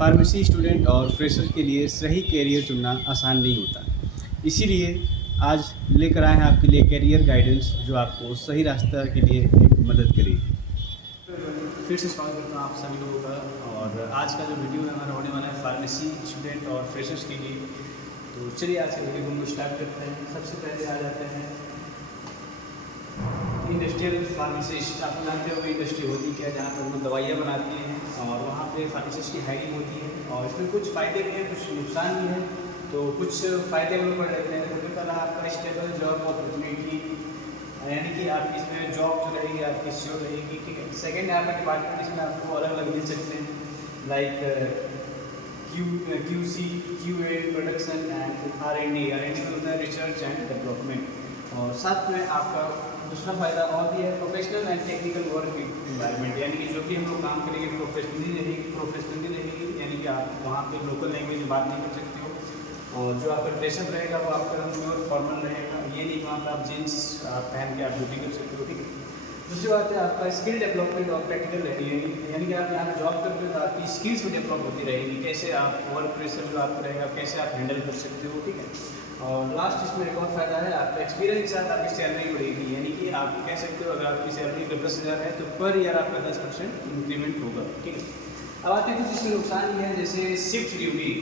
Pharmacy student और fresher के लिए सही कैरियर चुनना आसान नहीं होता। इसीलिए आज लेकर आए हैं आपके लिए कैरियर गाइडेंस जो आपको सही रास्ता के लिए मदद करेगी। फिर से स्वागत करता हूँ आप सभी लोगों का। और आज का जो वीडियो है हमारा होने वाला है फार्मेसी स्टूडेंट और फ्रेशर्स के लिए। तो चलिए आज के वीडियो को हम स्टार्ट करते हैं। सबसे पहले आ जाते हैं इंडस्ट्रियल फार्मासिस्ट। आप जानते हो इंडस्ट्री होती क्या है, जहाँ पर हम दवाइयाँ बनाते हैं और वहाँ पे फार्मासिस्ट की हायरिंग होती है। और इसमें कुछ फ़ायदे भी हैं, कुछ नुकसान भी हैं। तो कुछ फ़ायदे में पड़ रहे हैं। सबसे पहला आपका स्टेबल जॉब अपॉर्चुनिटी, यानी कि आपकी इसमें जॉब जो रहेगी आपकी श्योर रहेगी, ठीक है। सेकेंड आपका डिपार्टमेंट इसमें आपको अलग अलग मिल सकते हैं, like QC, QA, production and R&D का होता है रिसर्च एंड डेवलपमेंट। और साथ में आपका दूसरा फ़ायदा और भी है professional and technical work environment, यानी कि जो भी हम लोग काम करेंगे प्रोफेशनली रहेगी, यानी कि आप वहाँ पे लोकल लैंग्वेज में बात नहीं कर सकते हो। और जो आपका ड्रेसअप रहेगा वो आपका प्योर फॉर्मल रहेगा, ये नहीं वहाँ पर आप जीन्स पहन के आप ड्यूटी कर सकते हो, ठीक है। दूसरी बात है आपका स्किल डेवलपमेंट और प्रैक्टिकल रहेगी, यानी कि आप यहाँ जॉब करते हो तो आपकी स्किल्स भी डेवलप होती रहेगी, कैसे आप वर्क प्रेशर जो आपका रहेगा कैसे आप हैंडल कर सकते हो, ठीक है। और लास्ट इसमें एक और फ़ायदा है आपका एक्सपीरियंस के साथ आपकी सैलरी बढ़ेगी, यानी कि आप कह सकते हो अगर आपकी सैलरी अगर 10,000 है तो पर ईयर आपका 10% इंक्रीमेंट होगा, ठीक है। अब आते हैं कुछ इसमें नुकसान भी है, जैसे शिफ्ट ड्यूटी।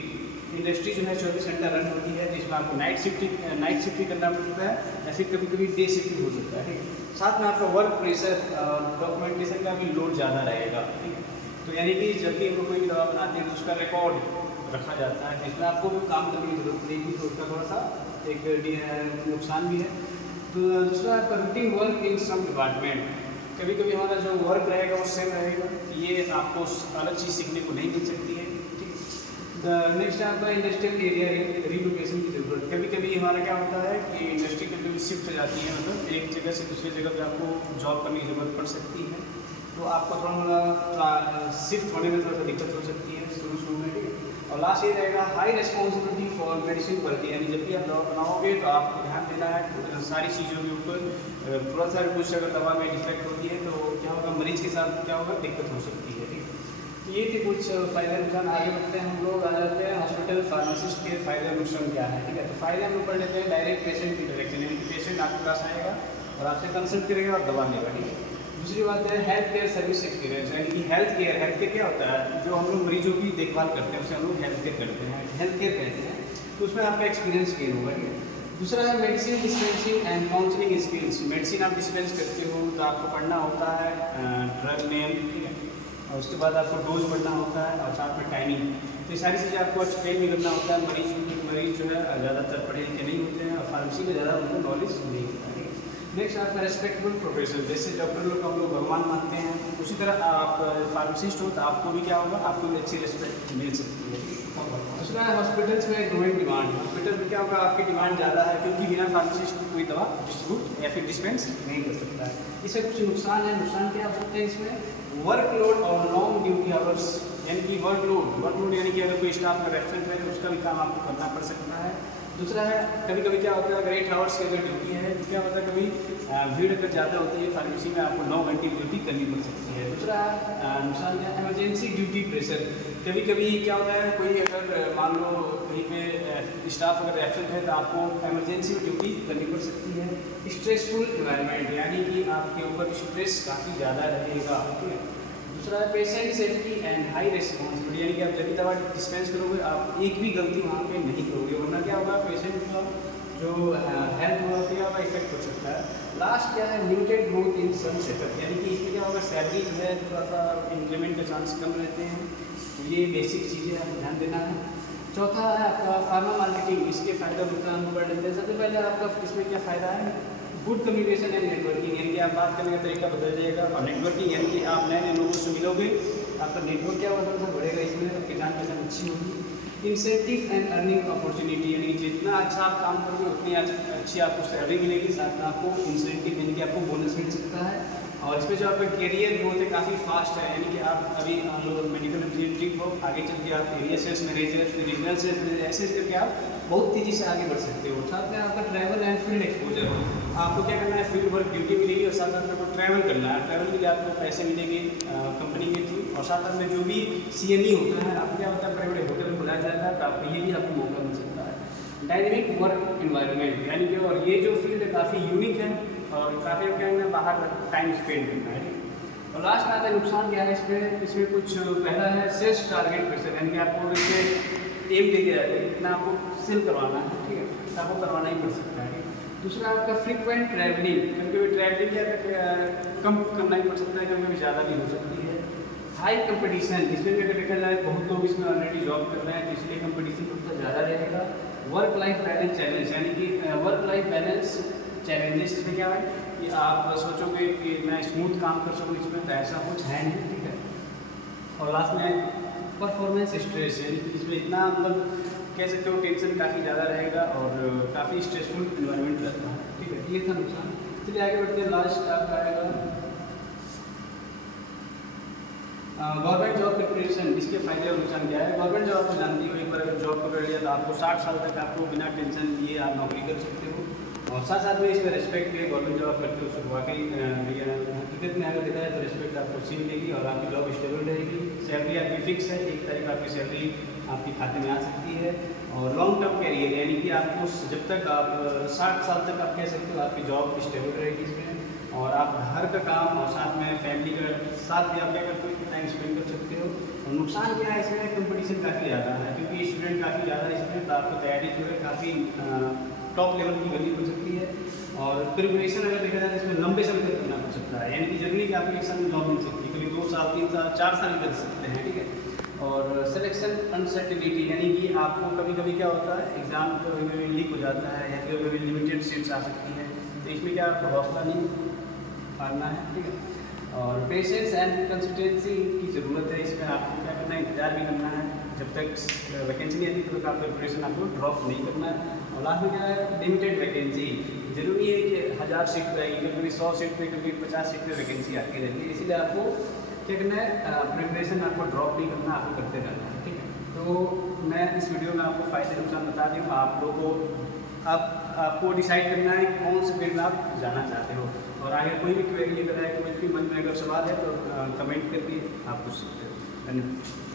इंडस्ट्री जो है 24 घंटा रन होती है, जिसमें आपको नाइट शिफ्ट भी करना पड़ता है या फिर कभी कभी डे शिफ्ट भी हो सकता है, ठीक है। साथ में आपका वर्क प्रेशर, डॉक्यूमेंटेशन का भी लोड ज़्यादा रहेगा, ठीक है। तो यानी कि जब भी हम लोग कोई भी दवा बनाते हैं तो उसका रिकॉर्ड रखा जाता है, जिसमें आपको भी काम करने की जरूरत पड़ेगी, तो उसका थोड़ा सा एक नुकसान भी है। तो दूसरा आपका routine work in some department, कभी कभी हमारा जो वर्क रहेगा वो सेम रहेगा, ये आपको अलग चीज़ सीखने को नहीं मिल सकती है, ठीक। नेक्स्ट आपका इंडस्ट्रियल एरिया रिलोकेशन की ज़रूरत। कभी कभी हमारा क्या होता है कि इंडस्ट्री कभी कभी शिफ्ट हो जाती है, मतलब एक जगह से दूसरी जगह पर आपको जॉब करने की ज़रूरत पड़ सकती है, तो आपको थोड़ा शिफ्ट होने में थोड़ा सा दिक्कत हो सकती है शुरू में, ठीक है। और लास्ट ये रहेगा high responsibility for medicine quality, यानी जब भी आप दवा बनाओगे तो आपको ध्यान देना है सारी चीज़ों के ऊपर। थोड़ा सा कुछ अगर दवा में डिफेक्ट होती है तो क्या होगा, मरीज के साथ क्या होगा, दिक्कत हो सकती है, ठीक है। तो ये थे कुछ फ़ायदे नुकसान। आगे बढ़ते हैं हम लोग, आ जाते हैं हॉस्पिटल फार्मासिस्ट के फ़ायदे नुकसान क्या है, ठीक है। तो फ़ायदे हम लोग पढ़ लेते हैं। डायरेक्ट पेशेंट इंटरेक्शन, यानी कि पेशेंट आपके पास आएगा और आपसे कंसल्ट करेगा और दवा लेगा, ठीक है। दूसरी बात है हेल्थ केयर सर्विस एक्सपीरियंस, यानी कि हेल्थ केयर क्या होता है, जो हम लोग मरीजों की देखभाल करते हैं उसे हम लोग हेल्थ केयर करते हैं, हेल्थ केयर कहते हैं। तो उसमें आपका एक्सपीरियंस गेन होगा, ठीक है। दूसरा है medicine dispensing and counselling skills. Medicine आप डिस्पेंस करते हो तो आपको पढ़ना होता है ड्रग नेम, ठीक है। और उसके बाद आपको डोज पढ़ना होता है और साथ में टाइमिंग। तो ये सारी चीज़ें आपको एक्सप्लेन भी करना होता है। मरीज जो है ज़्यादातर पढ़े लिखे नहीं होते हैं और फार्मेसी का ज़्यादा उनको नॉलेज नहीं होता है। नेक्स्ट आपका रेस्पेक्टेबल प्रोफेशन, जैसे डॉक्टर लोग को हम लोग भगवान मानते हैं, उसी तरह आप फार्मासिस्ट हो तो आपको भी क्या होगा, आपको भी अच्छी रेस्पेक्ट मिल सकती है। दूसरा है हॉस्पिटल्स में ग्रोइंग डिमांड। हॉस्पिटल में क्या होगा, आपकी डिमांड ज़्यादा है, क्योंकि बिना फार्मासिस्ट कोई दवा डिस्ट्रीब्यूट या फिर डिस्पेंस नहीं कर सकता है। इससे कुछ नुकसान है। नुकसान क्या हो सकते हैं इसमें, वर्कलोड और लॉन्ग ड्यूटी आवर्स, यानी कि वर्कलोड यानी कि अगर कोई स्टाफ का रेफरेंस है तो उसका भी काम आपको करना पड़ सकता है। दूसरा है कभी कभी क्या होता है, अगर 8 आवर्स की अगर ड्यूटी है तो क्या होता है, कभी भीड़ अगर ज़्यादा होती है फार्मेसी में आपको 9 घंटे ड्यूटी करनी पड़ सकती है। दूसरा नुकसान है इमरजेंसी ड्यूटी प्रेशर। कभी कभी क्या होता है, कोई अगर मान लो कहीं पे स्टाफ अगर एब्सेंट है तो आपको इमरजेंसी में ड्यूटी करनी पड़ सकती है। स्ट्रेसफुल इन्वायरमेंट, यानी कि आपके ऊपर स्ट्रेस काफ़ी ज़्यादा रहेगा, ठीक है। दूसरा है patient safety and high responsibility, यानी कि आप जब भी दवा डिस्पेंस करोगे आप एक भी गलती वहाँ पे नहीं करोगे, वरना क्या होगा, पेशेंट का जो हेल्थ होगा वह इफेक्ट हो सकता है। लास्ट क्या है, limited growth in some setup, यानी कि इसमें क्या होगा, सैलरी जो है थोड़ा सा इंक्रीमेंट के चांस कम रहते हैं। तो ये बेसिक चीज़ें आप ध्यान देना है। चौथा है आपका फार्मा मार्केटिंग, इसके फ़ायदा नुकसान हम पढ़ लेते हैं। सबसे पहले आपका इसमें क्या फ़ायदा है, गुड कम्युनिकेशन एंड नेटवर्किंग, यानी कि आप बात करने का तरीका बदल जाएगा। और नेटवर्किंग यानी कि आप नए नए लोगों से मिलोगे, आपका नेटवर्क क्या होगा, थोड़ा बढ़ेगा, इसमें आपकी जान पहचान अच्छी होगी। इंसेंटिव एंड अर्निंग अपॉर्चुनिटी, यानी कि जितना अच्छा आप काम करोगे उतनी अच्छी आपको सैलरी मिलेगी, साथ में आपको इंसेंटिव यानी कि आपको बोनस मिल सकता है। और इसमें जो आपका कैरियर ग्रोथ है काफ़ी फास्ट है, यानी कि आप अभी मेडिकल रिप्रेजेंटेटिव हो, आगे चल के आप एरिया सेल्स मैनेजर, फिर रीजनल सेल्स मैनेजर, ऐसे करके आप बहुत तेज़ी से आगे बढ़ सकते हो। साथ में आपका ट्रैवल एंड फील्ड एक्सपोजर, आपको क्या करना है, फील्ड वर्क ड्यूटी मिलेगी और साथ में आपको ट्रैवल करना है। ट्रैवल के लिए आपको पैसे मिलेंगे कंपनी के थ्रू और साथ में जो भी CNE होता है, आपको क्या होता है, बड़े बड़े होटल में बुलाया जाता है, तो आपको ये भी आपको मौका मिल सकता है। डायनेमिक वर्क इन्वायरमेंट यानी कि, और ये जो फील्ड काफ़ी यूनिक है और काफ़ी क्या है, बाहर टाइम स्पेंड करना है। और लास्ट में आता है नुकसान क्या है इसमें कुछ पहला है सेल्स टारगेट प्रेशर, यानी कि आपको इसमें एम देके जाते हैं इतना आपको सेल करवाना है, ठीक है, तो आपको करवाना ही पड़ सकता है। दूसरा आपका फ्रीक्वेंट ट्रैवलिंग, कभी ट्रैवलिंग क्या कम करना ही पड़ सकता है, कभी ज़्यादा भी हो सकती है। हाई कंपटीशन, इसमें भी अगर देखा जाए बहुत लोग इसमें ऑलरेडी जॉब कर रहे हैं, तो इसलिए कंपटीशन थोड़ा ज़्यादा रहेगा। वर्क लाइफ बैलेंस चैलेंज, यानी कि वर्क लाइफ बैलेंस चैलेंजेस इसमें क्या है कि आप सोचोगे कि मैं स्मूथ काम कर सकूँ इसमें, तो ऐसा कुछ है नहीं, ठीक है। और लास्ट में परफॉर्मेंस स्ट्रेस, यानी कि इसमें इतना मतलब कह सकते हो टेंशन काफ़ी ज़्यादा रहेगा और काफ़ी स्ट्रेसफुल इन्वायरमेंट रहता है, ठीक है। ये था नुकसान। चलिए आगे बढ़ते हैं। लास्ट आपका आएगा गवर्नमेंट जॉब प्रिपरेशन। इसके फायदे और नुकसान क्या है। गवर्नमेंट जॉब आप जानती हो, एक बार अगर जॉब पकड़ लिया तो आपको 60 साल तक आपको बिना टेंशन लिए आप नौकरी कर सकते हो, और साथ साथ में इसमें रिस्पेक्ट भी है। गवर्नमेंट जॉब करते हो उसको वाकई हकीकत में अगर देखा जाए तो रिस्पेक्ट आपको सी मिलेगी और आपकी जॉब स्टेबल रहेगी। सैलरी आपकी फिक्स है, 1 तारीख आपकी सैलरी आपके खाते में आ सकती है। और लॉन्ग टर्म कैरियर, यानी कि आपको जब तक आप 60 साल तक आप कह सकते हो आपकी जॉब स्टेबल रहेगी इसमें, और आप घर का काम और साथ में फैमिली का साथ भी आप क्या करते हो इसमें टाइम स्पेंड कर सकते हो। और नुकसान क्या है इसमें, कंपटीशन काफ़ी ज़्यादा है क्योंकि स्टूडेंट काफ़ी ज़्यादा इसमें, तो आपको तैयारी जो है काफ़ी टॉप लेवल की करनी पड़ सकती है। और प्रिपरेशन अगर देखा जाए तो इसमें लंबे समय तक करना पड़ सकता है, यानी कि जरूरी कि आपको एक साल में जॉब मिल सकती है, कभी 2 साल 3 साल 4 साल भी कर सकते हैं, ठीक है। और सिलेक्शन अनसर्टिनिटी, यानी कि आपको कभी कभी क्या होता है एग्ज़ाम कभी कभी लीक हो जाता है या कभी कभी लिमिटेड सीट्स आ सकती हैं, तो इसमें क्या आपको हौसला नहीं हारना है, ठीक है। और पेशेंस एंड कंसिस्टेंसी की ज़रूरत है इसमें, आपको क्या करना है, इंतजार भी करना है जब तक वैकेंसी नहीं आती तब तक आप प्रिपरेशन आपको ड्रॉप नहीं करना है। और लास्ट में क्या है, लिमिटेड वैकेंसी, ज़रूरी है कि 1000 सीट पर आएगी, कभी 100 सीट पर, कभी 50 सीट पर वैकेंसी आती रहती है, इसलिए आपको क्या करना है, प्रिपरेशन आपको ड्रॉप नहीं करना, आपको करते रहना है, ठीक है। तो मैं इस वीडियो में आपको फ़ायदे नुकसान बता दूँ, आप लोगों को आपको डिसाइड करना है कि कौन से फील्ड में आप जाना चाहते हो। और आगे कोई भी क्वेरी अगर है, कोई भी मन में अगर सवाल है तो कमेंट करके आप पूछ सकते हो। धन्यवाद।